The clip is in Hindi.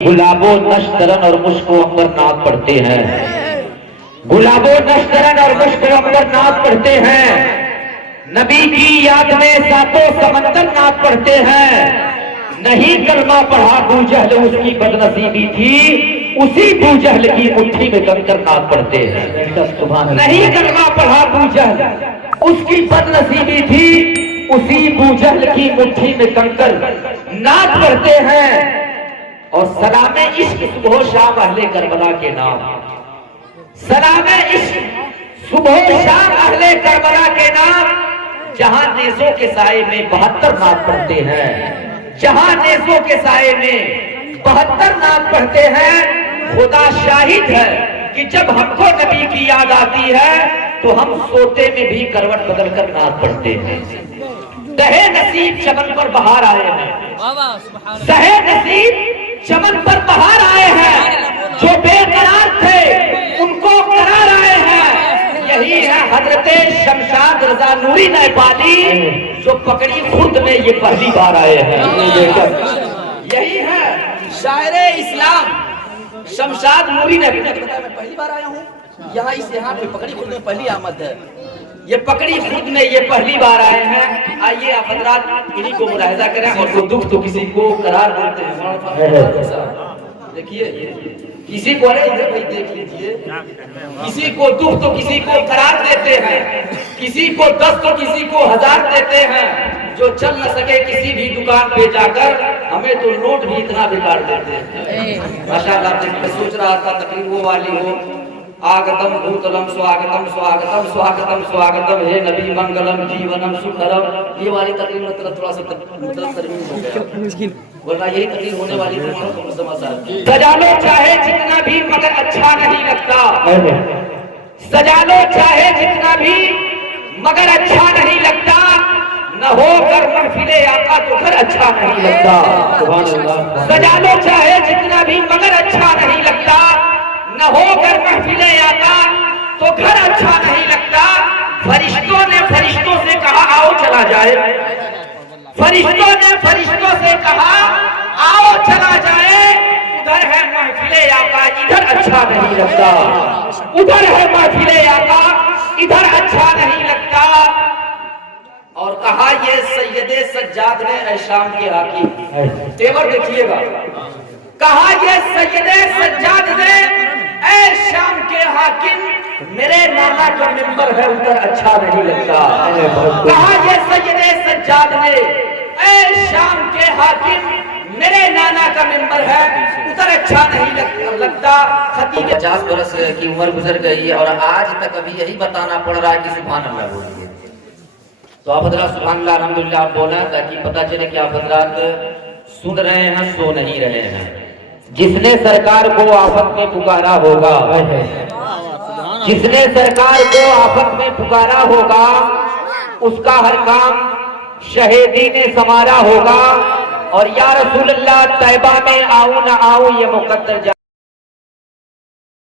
गुलाबो नश्तरन और मुश्को अंबर नाद पढ़ते हैं। गुलाबो नश्तरन और मुश्को अंबर नाद पढ़ते हैं। नबी की याद में सातों समंदर नाद पढ़ते हैं। नहीं कलमा पढ़ा अबू जहल उसकी बदनसीबी थी, उसी अबू जहल की मुट्ठी में कंकर नाद पढ़ते हैं। नहीं कलमा पढ़ा अबू जहल उसकी बदनसीबी थी, उसी अबू जहल की मुट्ठी में कंकर नाद पढ़ते हैं। और सलामे इश्क सुबह शाम अहले करबला के नाम, सलामे इश्क सुबह शाम अहले करबला के नाम। जहां नेज़ों के साए में 72 नात पढ़ते हैं, जहां नेज़ों के साए में 72 नात पढ़ते हैं। खुदा शाहिद है कि जब हमको नबी की याद आती है तो हम सोते में भी करवट बदल कर नात पढ़ते हैं। सहे नसीब चमन पर बहार आए हैं, सहे नसीब चमन पर बहार आए हैं। जो बेकरार थे उनको करार आए हैं। यही है हजरते शमशाद रजा नूरी नेपाली, जो पकड़ी खुर्द में ये पहली बार आए हैं। यही है शायरे इस्लाम शमशाद नूरी नेपाली। मैं पहली बार आया हूँ यहाँ, इस यहाँ पे पकड़ी खुर्द में पहली आमद है। ये पकड़ी खुद में ये पहली बार आए हैं। आइए आप हजरात इन्हीं को मुलाहिजा करें। और वो दुख तो किसी को करार देते हैं। देखिए किसी को अरे भाई देख लीजिए, किसी को दुख तो किसी को करार देते हैं, किसी को 10 तो किसी को 1000 देते हैं। जो चल न सके किसी भी दुकान पे जाकर, हमें तो नोट भी इतना बेकार देते हैं। माशाअल्लाह मैं सोच रहा था तकरीर वो वाली हो, आगतम भूतलम स्वागतम स्वागतम स्वागतम स्वागतम हे नबी मंगलम जीवनम सुखरम। ये वाली तकरीर मतलब थोड़ा सा तरमीम हो गया, वरना यही तकरीर होने वाली थी। सजा लो चाहे जितना भी मगर अच्छा नहीं लगता, सजा लो चाहे जितना भी मगर अच्छा नहीं लगता। न हो कर महफिले आका तो घर अच्छा नहीं लगता। सजा लो चाहे जितना भी मगर अच्छा नहीं लगता। न होकर महफिले आका तो घर अच्छा नहीं लगता। फरिश्तों ने फरिश्तों से कहा आओ चला जाए, फरिश्तों ने फरिश्तों से कहा आओ चला जाए। उधर है महफिले आका इधर अच्छा नहीं लगता, उधर है महफिले आका इधर अच्छा नहीं लगता। और कहा ये सैयदे सज्जाद ने ऐ शाम के हाकिम, तेवर देखिएगा, कहा ये सैयदे सज्जाद ने ऐ शाम के हाकिम, मेरे नाना का मिंबर है उधर अच्छा नहीं लगता। कहा ये सैयदे सज्जाद ने ऐ शाम के हाकिम, मेरे नाना का मिंबर है उधर अच्छा नहीं लगता। खतीब 50 बरस की उम्र गुजर गई और आज तक अभी यही बताना पड़ रहा है कि सुभान अल्लाह बोलिए। तो आप हजरात सुभान अल्लाह अल्हम्दुलिल्लाह आप बोला ताकि पता चले कि आप हजरात सुन रहे हैं, सो नहीं रहे हैं। जिसने सरकार को आफत में पुकारा होगा, जिसने सरकार को आफत में पुकारा होगा, उसका हर काम शहीदी ने संवारा होगा। और या रसूल अल्लाह तैबा में आऊं ना आऊं ये मुकद्दर